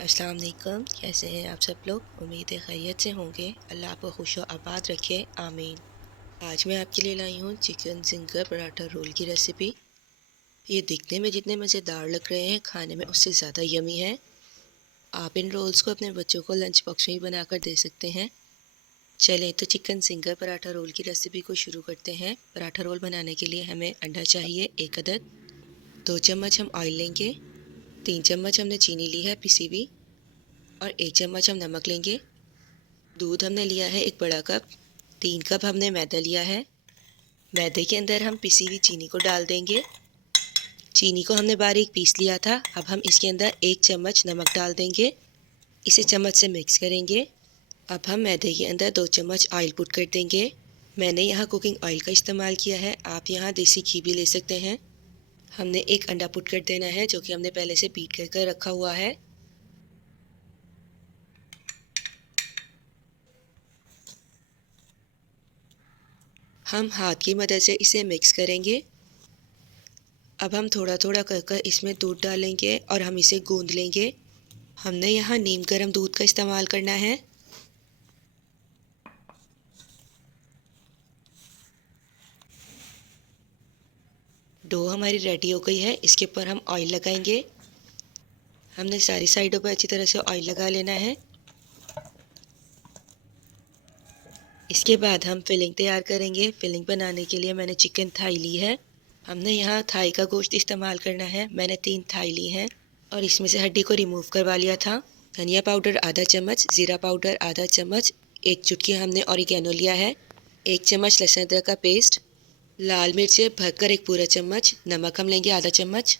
अस्सलाम वालेकुम। कैसे हैं आप सब लोग? उम्मीद है खैरियत से होंगे। अल्लाह आपको खुश व आबाद रखे, आमीन। आज मैं आपके लिए लाई हूँ चिकन जिंगर पराठा रोल की रेसिपी। ये दिखने में जितने मज़ेदार लग रहे हैं, खाने में उससे ज़्यादा यमी है। आप इन रोल्स को अपने बच्चों को लंच बॉक्स में ही बनाकर दे सकते हैं। चलें तो चिकन जिंगर पराठा रोल की रेसिपी को शुरू करते हैं। पराठा रोल बनाने के लिए हमें अंडा चाहिए 1 अदद। 2 चम्मच हम ऑयल लेंगे। 3 चम्मच हमने चीनी ली है पिसी हुई, और 1 चम्मच हम नमक लेंगे। दूध हमने लिया है 1 बड़ा कप। 3 कप हमने मैदा लिया है। मैदे के अंदर हम पिसी हुई चीनी को डाल देंगे। चीनी को हमने बारीक पीस लिया था। अब हम इसके अंदर 1 चम्मच नमक डाल देंगे। इसे चम्मच से मिक्स करेंगे। अब हम मैदे के अंदर 2 चम्मच ऑयल पुट कर देंगे। मैंने यहाँ कुकिंग ऑयल का इस्तेमाल किया है, आप यहाँ देसी घी भी ले सकते हैं। हमने 1 अंडा पुट कर देना है, जो कि हमने पहले से बीट कर रखा हुआ है। हम हाथ की मदद से इसे मिक्स करेंगे। अब हम थोड़ा थोड़ा कर इसमें दूध डालेंगे और हम इसे गूंद लेंगे। हमने यहाँ नीम गर्म दूध का इस्तेमाल करना है। डो हमारी रेडी हो गई है। इसके ऊपर हम ऑयल लगाएंगे। हमने सारी साइडों पर अच्छी तरह से ऑयल लगा लेना है। इसके बाद हम फिलिंग तैयार करेंगे। फिलिंग बनाने के लिए मैंने चिकन थाई ली है। हमने यहाँ थाई का गोश्त इस्तेमाल करना है। मैंने 3 थाई ली हैं और इसमें से हड्डी को रिमूव करवा लिया था। धनिया पाउडर आधा चम्मच, ज़ीरा पाउडर आधा चम्मच, 1 चुटकी हमने ऑरिगेनो लिया है, 1 चम्मच लहसुन अदरक का पेस्ट, लाल मिर्च भरकर 1 पूरा चम्मच, नमक हम लेंगे आधा चम्मच,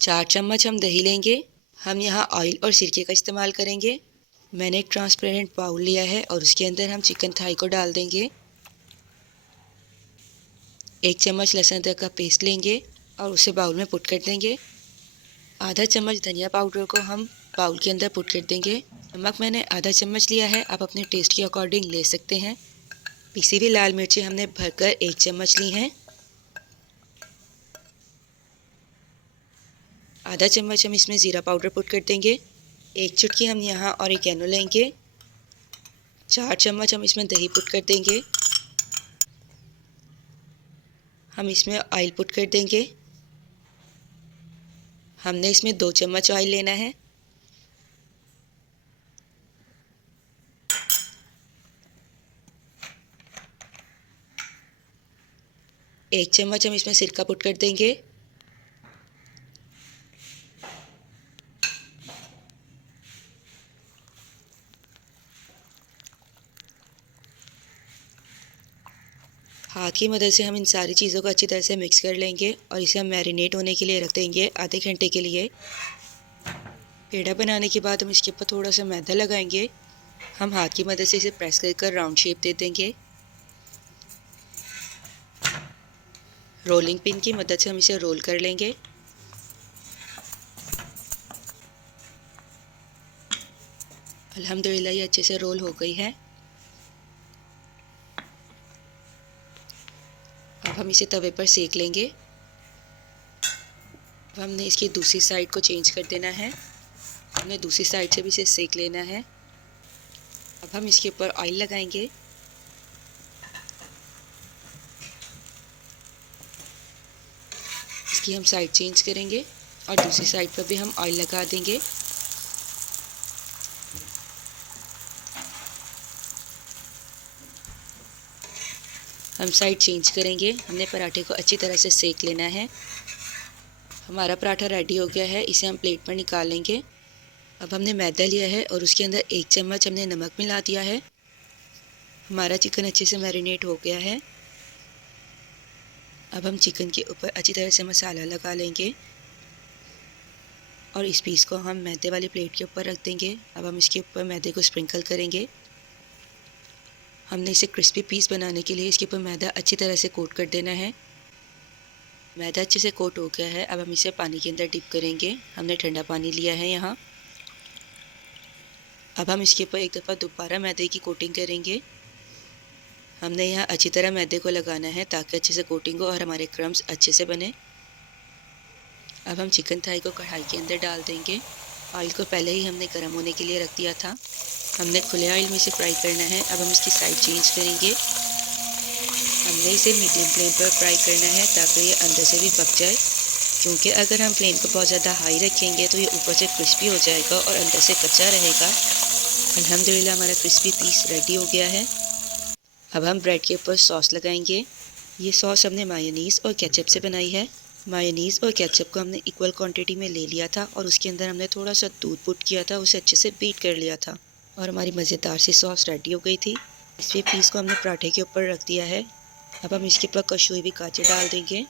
4 चम्मच हम दही लेंगे। हम यहाँ ऑयल और सिरके का इस्तेमाल करेंगे। मैंने एक ट्रांसपेरेंट बाउल लिया है और उसके अंदर हम चिकन थाई को डाल देंगे। 1 चम्मच लहसुन अदरक का पेस्ट लेंगे और उसे बाउल में पुट कर देंगे। आधा चम्मच धनिया पाउडर को हम बाउल के अंदर पुट कर देंगे। नमक मैंने आधा चम्मच लिया है, आप अपने टेस्ट के अकॉर्डिंग ले सकते हैं। पिसी हुई लाल मिर्ची हमने भरकर 1 चम्मच ली हैं। आधा चम्मच हम इसमें ज़ीरा पाउडर पुट कर देंगे। 1 चुटकी हम यहाँ ऑरिगेनो लेंगे। 4 चम्मच हम इसमें दही पुट कर देंगे। हम इसमें ऑयल पुट कर देंगे। हमने इसमें 2 चम्मच ऑयल लेना है। 1 चम्मच हम इसमें सिरका पुट कर देंगे। हाथ की मदद से हम इन सारी चीज़ों को अच्छी तरह से मिक्स कर लेंगे और इसे हम मैरिनेट होने के लिए रख देंगे आधे घंटे के लिए। पेड़ा बनाने के बाद हम इसके ऊपर थोड़ा सा मैदा लगाएंगे। हम हाथ की मदद से इसे प्रेस कर राउंड शेप दे देंगे। रोलिंग पिन की मदद से हम इसे रोल कर लेंगे। अल्हम्दुलिल्लाह ये अच्छे से रोल हो गई है। अब हम इसे तवे पर सेक लेंगे। अब हमने इसकी दूसरी साइड को चेंज कर देना है। हमने दूसरी साइड से भी इसे सेक लेना है। अब हम इसके ऊपर ऑयल लगाएंगे। इसकी हम साइड चेंज करेंगे और दूसरी साइड पर भी हम ऑयल लगा देंगे। हम साइड चेंज करेंगे। हमने पराठे को अच्छी तरह से सेक लेना है। हमारा पराठा रेडी हो गया है, इसे हम प्लेट पर निकाल लेंगे। अब हमने मैदा लिया है और उसके अंदर 1 चम्मच हमने नमक मिला दिया है। हमारा चिकन अच्छे से मैरिनेट हो गया है। अब हम चिकन के ऊपर अच्छी तरह से मसाला लगा लेंगे और इस पीस को हम मैदे वाली प्लेट के ऊपर रख देंगे। अब हम इसके ऊपर मैदे को स्प्रिंकल करेंगे। हमने इसे क्रिस्पी पीस बनाने के लिए इसके ऊपर मैदा अच्छी तरह से कोट कर देना है। मैदा अच्छे से कोट हो गया है। अब हम इसे पानी के अंदर डिप करेंगे। हमने ठंडा पानी लिया है यहाँ। अब हम इसके ऊपर एक दफ़ा दोबारा मैदे की कोटिंग करेंगे। हमने यहाँ अच्छी तरह मैदे को लगाना है ताकि अच्छे से कोटिंग हो और हमारे क्रम्स अच्छे से बने। अब हम चिकन थाई को कढ़ाई के अंदर डाल देंगे। ऑयल को पहले ही हमने गर्म होने के लिए रख दिया था। हमने खुले ऑयल में इसे फ्राई करना है। अब हम इसकी साइड चेंज करेंगे। हमने इसे मीडियम फ्लेम पर फ्राई करना है ताकि ये अंदर से भी पक जाए, क्योंकि अगर हम फ्लेम को बहुत ज़्यादा हाई रखेंगे तो ये ऊपर से क्रिस्पी हो जाएगा और अंदर से कच्चा रहेगा। अल्हम्दुलिल्लाह हमारा क्रिस्पी पीस रेडी हो गया है। अब हम ब्रेड के ऊपर सॉस लगाएंगे। ये सॉस हमने मायोनीज़ और केचप से बनाई है। मायोनीज़ और केचप को हमने इक्वल क्वांटिटी में ले लिया था और उसके अंदर हमने थोड़ा सा दूध पुट किया था, उसे अच्छे से बीट कर लिया था और हमारी मज़ेदार सी सॉस रेडी हो गई थी। इस पीस को हमने पराठे के ऊपर रख दिया है। अब हम इसके ऊपर कशी हुई भी गाजर डाल देंगे।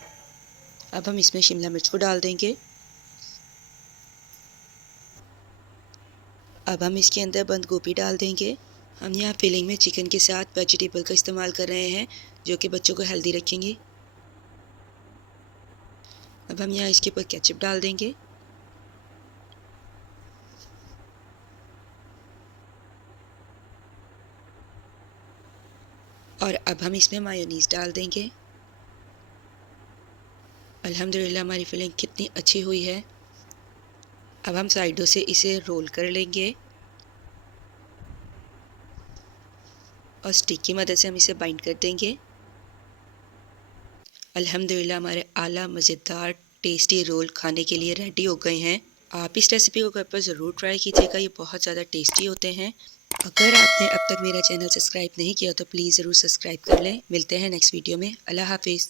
अब हम इसमें शिमला मिर्च को डाल देंगे। अब हम इसके अंदर बंद गोभी डाल देंगे। हम यहाँ फिलिंग में चिकन के साथ वेजिटेबल का इस्तेमाल कर रहे हैं जो कि बच्चों को हेल्दी रखेंगे। अब हम यहाँ इसके ऊपर केचप डाल देंगे। और अब हम इसमें मायोनीज़ डाल देंगे। अल्हम्दुलिल्लाह हमारी फिलिंग कितनी अच्छी हुई है। अब हम साइडों से इसे रोल कर लेंगे और स्टिक की मदद से हम इसे बाइंड कर देंगे। अल्हम्दुलिल्लाह हमारे आला मज़ेदार टेस्टी रोल खाने के लिए रेडी हो गए हैं। आप इस रेसिपी को घर पर ज़रूर ट्राई कीजिएगा, ये बहुत ज़्यादा टेस्टी होते हैं। अगर आपने अब तक मेरा चैनल सब्सक्राइब नहीं किया तो प्लीज़ ज़रूर सब्सक्राइब कर लें। मिलते हैं नेक्स्ट वीडियो में। अल्लाह हाफिज़।